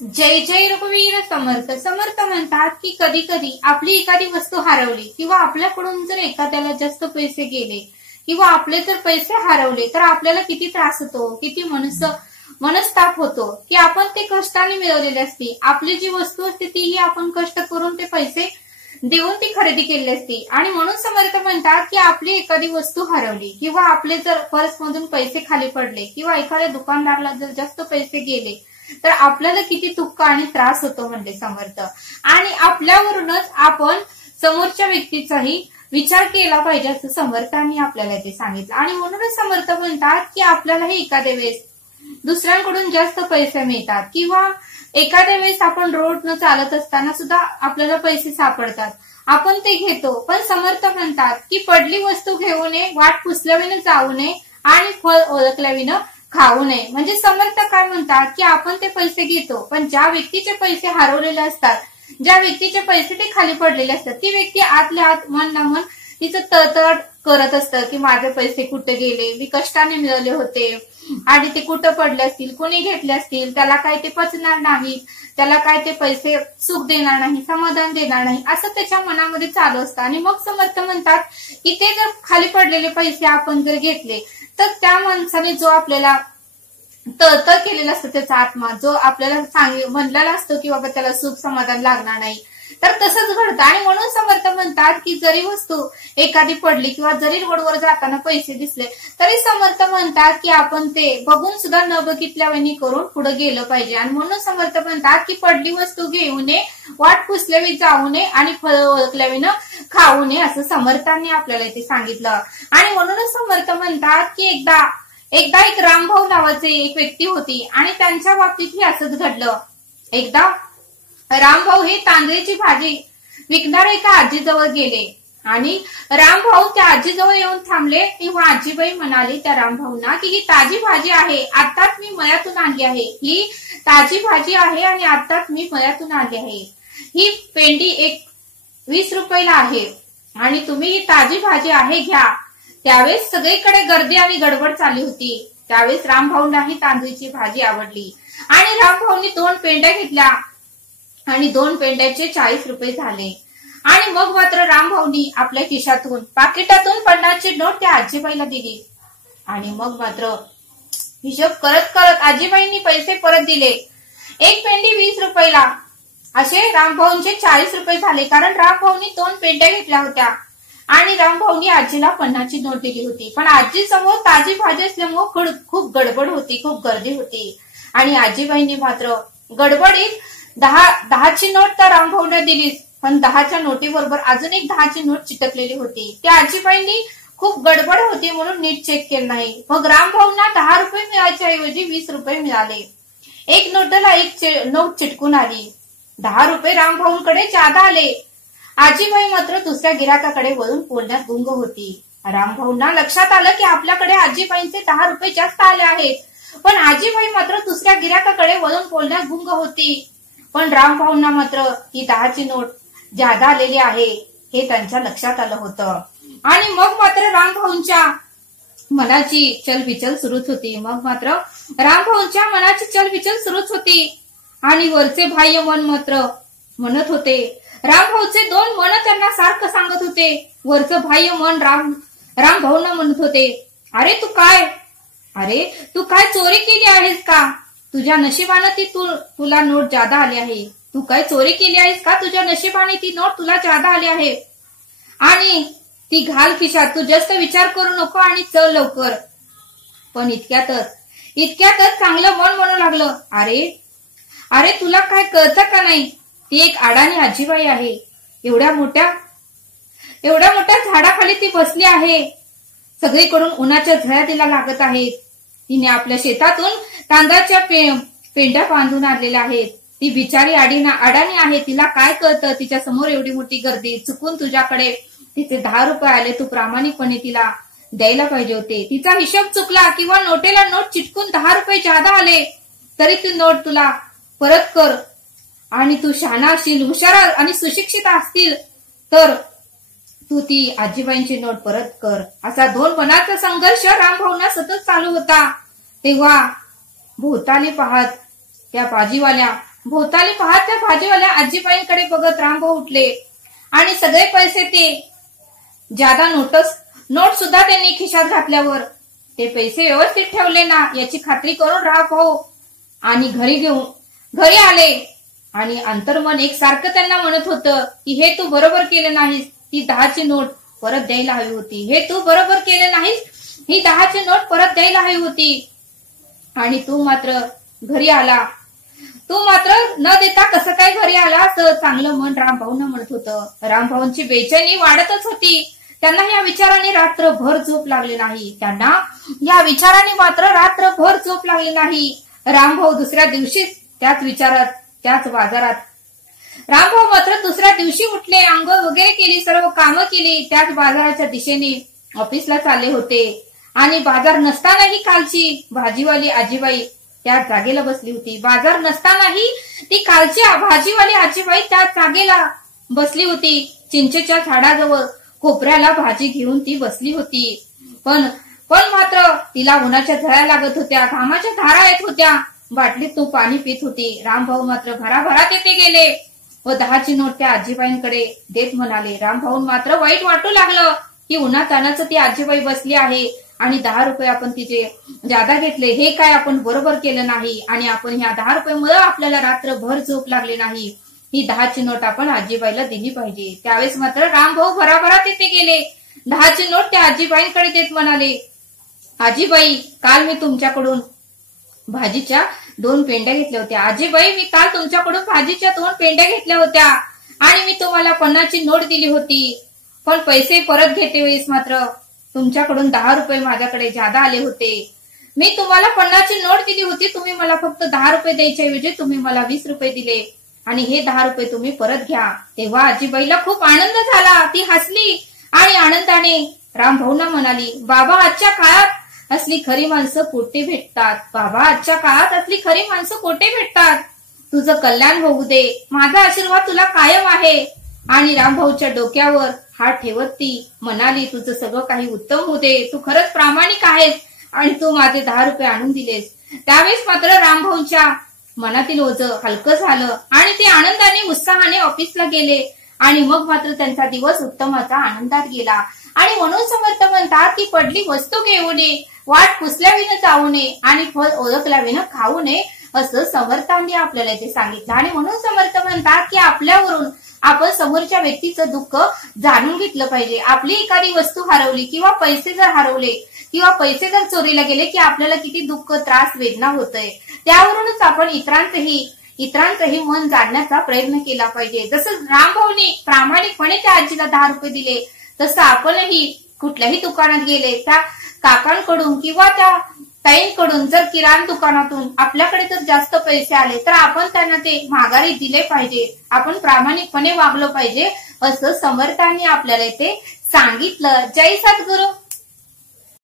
जय जय रघुवीर समर्थ समर्थ म्हणतात की कधी कधी आपली एखादी वस्तू हरवली किंवा आपल्याकडून जर एखाद्याला जास्त पैसे गेले किंवा आपले जर पैसे हरवले तर आपल्याला किती त्रास होतो, किती मनस्ताप होतो की आपण ते कष्टाने मिळवलेले असते. आपली जी वस्तू असते तीही आपण कष्ट करून ते पैसे देऊन ती खरेदी केली असते. आणि म्हणून समर्थ म्हणतात की आपली एखादी वस्तू हरवली किंवा आपले जर पर्स मधून पैसे खाली पडले किंवा एखाद्या दुकानदाराला जर जास्त पैसे गेले तर आपल्याला किती दुःख आणि त्रास होतो म्हणले समर्थ. आणि आपल्यावरूनच आपण समोरच्या व्यक्तीचाही विचार केला पाहिजे असं समर्थांनी आपल्याला ते सांगितलं. आणि म्हणूनच समर्थ म्हणतात की आपल्यालाही एखाद्या वेळेस दुसऱ्यांकडून जास्त पैसे मिळतात किंवा एखाद्या वेळेस आपण रोड न चालत असताना सुद्धा आपल्याला पैसे सापडतात, आपण ते घेतो. पण समर्थ म्हणतात की पडली वस्तू घेऊ नये, वाट पुसल्याविनं जाऊ नये आणि फळ ओळखल्याविनं खाऊ नये. म्हणजे समर्थ काय म्हणतात की आपण ते पैसे घेतो, पण ज्या व्यक्तीचे पैसे हरवलेले असतात, ज्या व्यक्तीचे पैसे ते खाली पडलेले असतात, ती व्यक्ती आतल्या आत मन ना मन तिचं तळतळ करत असतं की माझे पैसे कुठे गेले, मी कष्टाने मिळवले होते आणि ते कुठं पडले असतील, कोणी घेतले असतील, त्याला काय ते पचणार नाही, त्याला काय ते पैसे सुख देणार नाही, समाधान देणार नाही, असं त्याच्या मनामध्ये चालू असतं. आणि मग समर्थ म्हणतात की ते जर खाली पडलेले पैसे आपण जर घेतले तर त्या माणसाने जो आपल्याला तळतळ केलेला असतो, त्याचा आत्मा जो आपल्याला म्हणलेला असतो की बाबा त्याला सुख समाधान लागणार नाही, तर तसंच घडतं. आणि म्हणून समर्थ म्हणतात की जरी वस्तू एखादी पडली किंवा जरी रोडवर जाताना पैसे दिसले तरी समर्थ म्हणतात की आपण ते बघून सुद्धा न बघितल्यावानी करून पुढे गेलं पाहिजे. आणि म्हणून समर्थ म्हणतात की पडली वस्तू घेऊ नये, वाट पुसल्यावी जाऊ नये आणि फळ ओळखल्याविनं खाऊ नये असं समर्थांनी आपल्याला इथे सांगितलं. आणि म्हणूनच समर्थ म्हणतात की एकदा एक रामभाऊ नावाचे एक व्यक्ती होती आणि त्यांच्या बाबतीतही असंच घडलं. एकदा रामभाऊ हे तांदळाची भाजी विकणाऱ्या एका आजीजवळ गेले आणि रामभाऊ त्या आजीजवळ येऊन थांबले. तेव्हा आजीबाई म्हणाली त्या रामभाऊंना की ही ताजी भाजी आहे, आताच मी मळ्यातून आणली आहे, ही ताजी भाजी आहे आणि आताच मी मळ्यातून आणली आहे, ही पेंडी 20 रुपयाला आहे आणि तुम्ही ही ताजी भाजी आहे घ्या. त्यावेळेस सगळीकडे गर्दी आणि गडबड चालली होती. त्यावेळेस रामभाऊंना ही तांदळाची भाजी आवडली आणि रामभाऊंनी 2 पेंड्या घेतल्या आणि 2 पेंड्याचे 40 रुपये झाले. आणि मग मात्र रामभाऊंनी आपल्या खिशातून पाकिटातून 50ची नोट त्या आजीबाईला दिली आणि मग मात्र हिशोब करत करत आजीबाईंनी पैसे परत दिले. एक पेंडी 20 रुपयाला असे रामभाऊंचे 40 रुपये झाले, कारण रामभाऊंनी 2 पेंड्या घेतल्या होत्या आणि रामभाऊंनी आजीला 50ची नोट दिली होती. पण आजी समोर ताजी भाजी असल्यामुळे खूप गडबड होती, खूप गर्दी होती आणि आजीबाईंनी मात्र गडबडीत 10ची नोट तर रामभाऊंना दिलीच, पण 10च्या नोटीबरोबर अजून एक 10ची नोट चिटकलेली होती. त्या आजीबाईंनी खूप गडबड होती म्हणून नीट चेक केलं नाही. मग रामभाऊंना 10 रुपये मिळायच्या ऐवजी 20 रुपये मिळाले. एक नोटला एक नोट चिटकून आली. 10 रुपये रामभाऊंकडे जादा आले. आजीबाई मात्र दुसऱ्या गिराकाकडे वळून बोलण्यात गुंग होती. रामभाऊंना लक्षात आलं की आपल्याकडे आजीबाईंचे 10 रुपये जास्त आले आहेत, पण आजीबाई मात्र दुसऱ्या गिराकाकडे वळून बोलण्यात गुंग होती. पण रामभाऊंना मात्र ही 10ची नोट जादा आलेली आहे हे त्यांच्या लक्षात आलं होतं. आणि मग मात्र रामभाऊंच्या मनाची चलबिचल सुरूच होती. आणि वरचे बाह्य मन मात्र म्हणत होते, रामभाऊचे 2 मन त्यांना सारखं सांगत होते. वरचं बाह्य मन रामभाऊंना म्हणत होते, अरे तू काय चोरी केली आहेस का? तुझ्या नशिबानं ती तुला नोट जादा आली आहे. तू काय चोरी केली आहेस का? तुझ्या नशिबाने ती नोट तुला जादा आली आहे आणि ती घाल खिशात. तू जास्त विचार करू नको आणि चल लवकर. पण इतक्यातच चांगलं मन म्हणू लागलं, अरे तुला काय कळतं का नाही? ती एक अडाणी आजीबाई आहे. एवढ्या मोठ्या झाडाखाली ती बसली आहे. सगळीकडून उन्हाच्या झळा तिला लागत आहेत. तिने आपल्या शेतातून तांदळाच्या पेंड्या बांधून आणलेल्या आहेत. ती बिचारी अडाणी आहे. तिला काय कळतं? तिच्या समोर एवढी मोठी गर्दी, चुकून तुझ्याकडे तिचे 10 रुपये आले, तू प्रामाणिकपणे तिला द्यायला पाहिजे होते. तिचा हिशोब चुकला किंवा नोटेला नोट चिटकून 10 रुपये जादा आले तरी ती नोट तुला परत कर. आणि तू शहाणा असशील, हुशार आणि सुशिक्षित असतील तर तू ती आजीबाईंची नोट परत कर. असा 2 मनाचा संघर्ष रामभाऊंना सतत चालू होता. तेव्हा भोवताली पाहत त्या भाजीवाल्या भोवताली पाहत त्या भाजीवाल्या आजीबाईंकडे बघत रामभाऊ उठले आणि सगळे पैसे ते जादा नोट सुद्धा त्यांनी खिशात घातल्यावर ते पैसे व्यवस्थित ठेवले ना याची खात्री करून रामभाऊ आणि घरी आले आणि अंतर्मन एकसारखं त्यांना म्हणत होतं की हे तू बरोबर केलं नाहीस, ती 10ची नोट परत द्यायला हवी होती. हे तू बरोबर केलं नाहीस, ही 10ची नोट परत द्यायला हवी होती. आणि तू मात्र घरी आला, तू मात्र न देता कसं काय घरी आला असं चांगलं मन रामभाऊंना म्हणत होतं. रामभाऊंची बेचैनी वाढतच होती. त्यांना या विचाराने रात्रभर झोप लागली नाही. रामभाऊ दुसऱ्या दिवशी त्याच बाजारात रामभाऊ मात्र दुसऱ्या दिवशी उठले, आंघोळ वगैरे केली, सर्व कामं केली, त्याच बाजाराच्या दिशेने ऑफिसला चालले होते. आणि बाजार नसतानाही कालची भाजीवाली आजीबाई त्या जागेला बसली होती. बाजार नसतानाही ती कालची भाजीवाली आजीबाई त्या जागेला बसली होती. चिंचेच्या झाडाजवळ कोपऱ्याला भाजी घेऊन ती बसली होती. पण मात्र तिला उन्हाच्या झळा लागत होत्या, घामाच्या धारा येत होत्या. बाटलीत तू पाणी पित होती. रामभाऊ मात्र भराभरा तिथे गेले व 10ची नोट त्या आजीबाईंकडे देत म्हणाले. रामभाऊ मात्र वाईट वाटू लागलं की उन्हातानाचं ती आजीबाई बसली आहे आणि 10 रुपये आपण तिचे जादा घेतले, हे काय आपण बरोबर केलं नाही आणि आपण ह्या 10 रुपयामुळे आपल्याला रात्रभर झोप लागली नाही. ही 10ची नोट आपण आजीबाईला दिली पाहिजे. त्यावेळेस मात्र रामभाऊ भराभरा तिथे गेले, 10ची नोट त्या आजीबाईंकडे देत म्हणाले, आजीबाई काल मी तुमच्याकडून भाजीच्या 2 पेंड्या घेतल्या होत्या. आजीबाई मी काल तुमच्याकडून भाजीच्या 2 पेंड्या घेतल्या होत्या आणि मी तुम्हाला 50ची नोट दिली होती. पण पैसे परत घेते वेळेस मात्र तुमच्याकडून 10 रुपये माझ्याकडे जादा आले होते. मी तुम्हाला 50ची नोट दिली होती, तुम्ही मला फक्त 10 रुपये द्यायच्या ऐवजी तुम्ही मला 20 रुपये दिले आणि हे 10 रुपये तुम्ही परत घ्या. तेव्हा आजीबाईला खूप आनंद झाला. ती हसली आणि आनंदाने रामभाऊंना म्हणाली, बाबा आजच्या काळात असली खरी माणसं कोठे भेटतात. बाबा आजच्या काळात असली खरी माणसं कोठे भेटतात. तुझं कल्याण होऊ दे, माझा आशीर्वाद तुला कायम आहे. आणि रामभाऊच्या डोक्यावर हात ठेवत ती म्हणाली, तुझं सगळं काही उत्तम होऊ दे, तू खरंच प्रामाणिक आहेस आणि तू माझे 10 रुपये आणून दिलेस. त्यावेळेस मात्र रामभाऊंच्या मनातील ओझं हलकं झालं आणि ते आनंदाने उत्साहाने ऑफिसला गेले. आणि मग मात्र त्यांचा दिवस उत्तमाचा आनंदात गेला. आणि म्हणून समर्थ म्हणतात की पडली वस्तू घेऊ नये, वाट पुसल्याविनं जाऊ नये आणि फळ ओळखल्याविनं खाऊ नये, असं समर्थांनी आपल्याला इथे सांगितलं. आणि म्हणून समर्थ म्हणतात की आपल्यावरून आपण समोरच्या व्यक्तीचं दुःख जाणून घेतलं पाहिजे. आपली एखादी वस्तू हरवली किंवा पैसे जर हरवले किंवा पैसे जर चोरीला गेले की आपल्याला किती दुःख, त्रास, वेदना होतय. त्यावरूनच आपण इतरांचंही मन जाणण्याचा प्रयत्न केला पाहिजे. जसं रामभाऊनी प्रामाणिकपणे त्या आजीला 10 रुपये दिले, तसं आपणही कुठल्याही दुकानात गेले त्या काकांकडून किंवा त्या ताईंकडून जर किराणा दुकानातून आपल्याकडे जर जास्त पैसे आले तर आपण त्यांना ते माघारी दिले पाहिजे. आपण प्रामाणिकपणे वागलो पाहिजे असं समर्थांनी आपल्याला इथे सांगितलं. जय सद्गुरू.